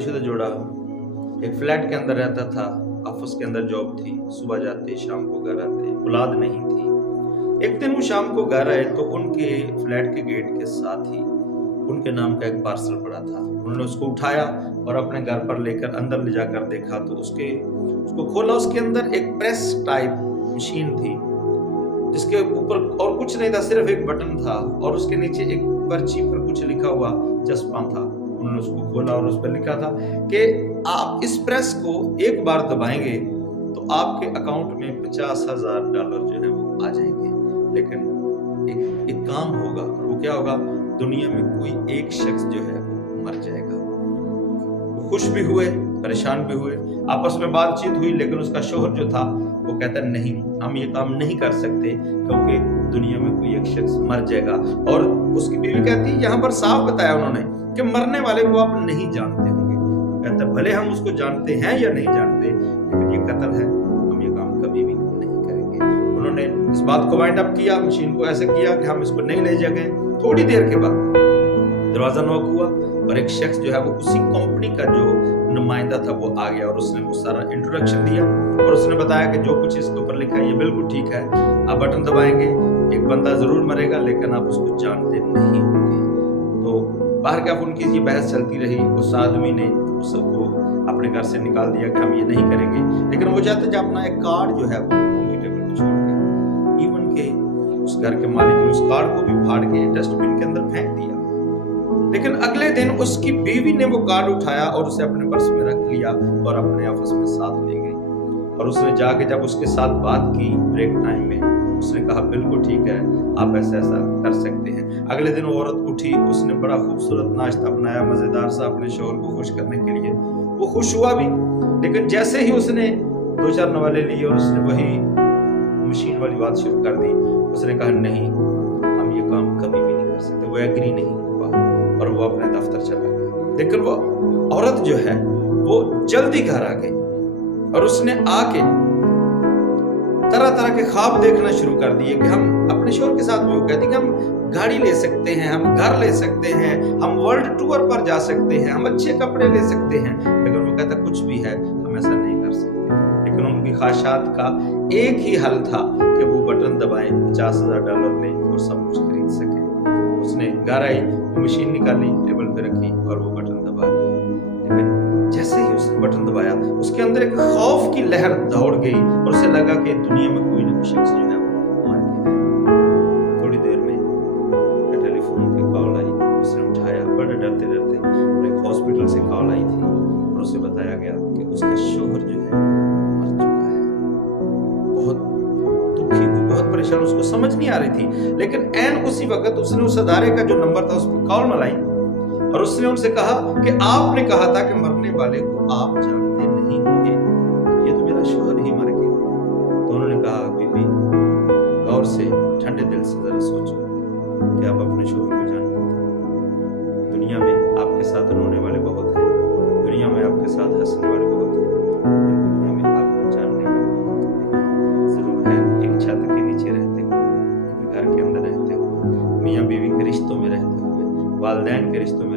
शुदा जोड़ा एक फ्लैट के अंदर रहता था। ऑफिस के अंदर जॉब थी, सुबह जाते शाम को घर आते, औलाद नहीं थी। एक दिन वो शाम को घर आए तो उनके फ्लैट के गेट के साथ ही उनके नाम का एक पार्सल पड़ा था। उन्होंने उसको उठाया और अपने घर पर लेकर अंदर ले जाकर देखा तो उसको खोला, उसके अंदर एक प्रेस टाइप मशीन थी जिसके ऊपर और कुछ नहीं था, सिर्फ एक बटन था और उसके नीचे एक पर्ची पर कुछ लिखा हुआ चस्पा था। उन्होंने उसको खोला और उस पर लिखा था कि आप इस प्रेस को एक बार दबाएंगे तो आपके अकाउंट में $50,000 जो है वो आ जाएंगे, लेकिन एक काम होगा। और वो क्या होगा? दुनिया में कोई एक शख्स जो है वो मर जाएगा। वो खुश भी हुए, परेशान भी हुए, आपस में बातचीत हुई, लेकिन उसका शोहर जो था वो कहता नहीं, हम ये काम नहीं कर सकते क्योंकि दुनिया में कोई एक शख्स मर जाएगा। और उसकी बीवी कहती है, यहाँ पर साफ बताया उन्होंने कि मरने वाले को आप नहीं जानते होंगे। वो कहता है भले हम उसको जानते हैं या नहीं जानते, लेकिन ये कत्ल है, हम ये काम कभी भी नहीं करेंगे। उन्होंने इस बात को वाइंड अप किया, मशीन को ऐसे किया कि हम इसको नहीं ले जाएंगे। थोड़ी देर के बाद दरवाजा नॉक हुआ और एक शख्स जो है वो उसी कंपनी का जो नुमाइंदा था वो आ गया और उसने वो सारा इंट्रोडक्शन दिया और उसने बताया कि जो कुछ इसके ऊपर लिखा है ये बिल्कुल ठीक है, आप बटन दबाएंगे, एक बंदा जरूर मरेगा लेकिन आप उसको जानते नहीं होंगे। तो बाहर क्या उनकी ये बहस चलती रही। उस आदमी ने उसको अपने घर से निकाल दिया कि हम ये नहीं करेंगे, लेकिन वो चाहते जब अपना एक कार्ड जो है वो उनकी टेबल पर छोड़ गया। इवन के उस घर के मालिक ने उस कार्ड को भी फाड़ के डस्टबिन के अंदर फेंक दिया। लेकिन अगले दिन उसकी बीवी ने वो कार्ड उठाया और उसे अपने पर्स में रख लिया और अपने ऑफिस में साथ ले गई। और उसने जाके जब उसके साथ बात की ब्रेक टाइम में, उसने कहा बिल्कुल ठीक है, आप ऐसा कर सकते हैं। अगले दिन वो औरत उठी, उसने बड़ा खूबसूरत नाश्ता बनाया मजेदार सा अपने शोहर को खुश करने के लिए। वो खुश हुआ भी, लेकिन जैसे ही उसने 2-4 नवाले लिए और उसने वही मशीन वाली बात शुरू कर दी, उसने कहा नहीं, हम ये काम कभी भी नहीं कर सकते। वो एग्री नहीं हुआ और वो अपने दफ्तर चला गया। लेकिन वो औरत जो है वो जल्दी घर आ गई और उसने आके तरह तरह के ख्वाब देखना शुरू कर दिए कि हम अपने शोहर के साथ भी, वो कहती कि हम गाड़ी ले सकते हैं, हम घर ले सकते हैं, हम वर्ल्ड टूर पर जा सकते हैं, हम अच्छे कपड़े ले सकते हैं। लेकिन वो कहता कुछ भी है, हम ऐसा नहीं कर सकते। लेकिन उनकी ख्वाहिशात का एक ही हल था कि वो बटन दबाएं, $50,000 लें और सब कुछ खरीद सके। उसने घर आई, वो मशीन निकाली, टेबल पे रखी और वो बटन दबा दिया। लेकिन जैसे ही उसने बटन दबाया, उसके अंदर एक खौफ की लहर दौड़ गई और उसे लगा कि दुनिया में कोई ना कोई शख्स जो है वो मर गया है। थोड़ी देर में उनके टेलीफोन पे कॉल आई, उसने उठाया बड़े डरते डरते, और एक हॉस्पिटल से कॉल आई थी और उसे बताया गया कि उसका शोहर जो है मर चुका है। बहुत दुखी हुई, बहुत परेशान, उसको समझ नहीं आ रही थी। लेकिन ऐन उसी वक्त उसने उस अदारे का जो नंबर था उस पर कॉल मिलाई और उसने उनसे कहा कि आपने कहा था कि मरने वाले को आप जानते नहीं होंगे, ये तो मेरा शोहर ही मर गया। तो उन्होंने कहा बीबी गौर से ठंडे दिल से जरा सोचो कि आप अपने शोहर को जानते थे। दुनिया में आपके साथ रोने वाले बहुत हैं, दुनिया में आपके साथ हंसने वाले बहुत हैं, लेकिन दुनिया में आपको जानने वाले बहुत हैं। जरूर है एक छत के नीचे रहते हो, एक घर के अंदर रहते हो, मियाँ बीवी के रिश्तों में रहते हुए, वालिदैन के रिश्तों में